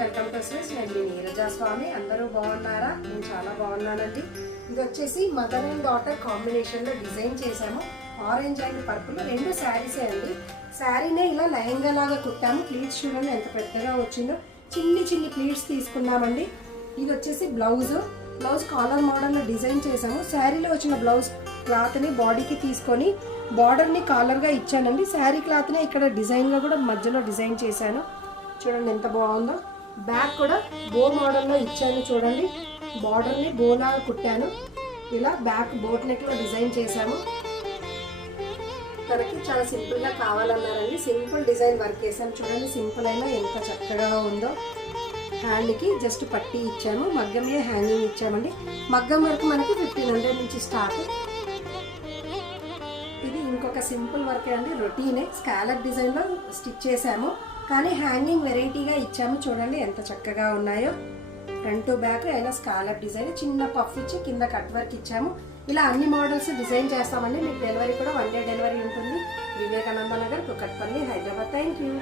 Welcome to Swiss. నేను మీ నీరజ స్వామి. అందరూ బాగున్నారా? నేను చాలా బాగున్నానండి. ఇది వచ్చేసి మదర్ అండ్ డాటర్ కాంబినేషన్లో డిజైన్ చేసాము. ఆరెంజ్ అండ్ పర్పుల్ రెండు శారీసే అండి. శారీనే ఇలా లెహంగా లాగా కుట్టాము. ప్లీట్స్ చూడండి ఎంత పెద్దగా వచ్చిందో. చిన్ని చిన్ని ప్లీట్స్ తీసుకున్నామండి. ఇది వచ్చేసి బ్లౌజ్ కాలర్ మోడల్లో డిజైన్ చేసాము. శారీలో వచ్చిన బ్లౌజ్ క్లాత్ని బాడీకి తీసుకొని బార్డర్ని కాలర్గా ఇచ్చానండి. శారీ క్లాత్ని ఇక్కడ డిజైన్గా కూడా మధ్యలో డిజైన్ చేశాను. చూడండి ఎంత బాగుందో. బ్యాక్ కూడా బో మోడల్లో ఇచ్చాను. చూడండి బార్డర్ని బోలాగా కుట్టాను. ఇలా బ్యాక్ బోట్ నెక్లో డిజైన్ చేశాము. తనకి చాలా సింపుల్గా కావాలన్నారండి. సింపుల్ డిజైన్ వర్క్ చేసాము. చూడండి సింపుల్ అయినా ఎంత చక్కగా ఉందో. హ్యాండ్కి జస్ట్ పట్టి ఇచ్చాము. మగ్గం మీద హ్యాంగింగ్ ఇచ్చామండి. మగ్గం వరకు మనకి 1500 నుంచి స్టార్ట్. ఇది ఇంకొక సింపుల్ వర్క్ అండి. రొటీనే స్కాలప్ డిజైన్లో స్టిచ్ చేసాము. కానీ హ్యాంగింగ్ వెరైటీగా ఇచ్చాము. చూడండి ఎంత చక్కగా ఉన్నాయో. ఫ్రంట్ టు బ్యాక్ ఇలా స్కాలప్ డిజైన్, చిన్న పఫ్ ఇచ్చి కింద కట్ వర్క్ ఇచ్చాము. ఇలా అన్ని మోడల్స్ డిజైన్ చేస్తామండి. మీకు డెలివరీ కూడా 1 డే డెలివరీ ఉంటుంది. వివేకానంద నగర్, కుకట్పల్లి, హైదరాబాద్. Thank you.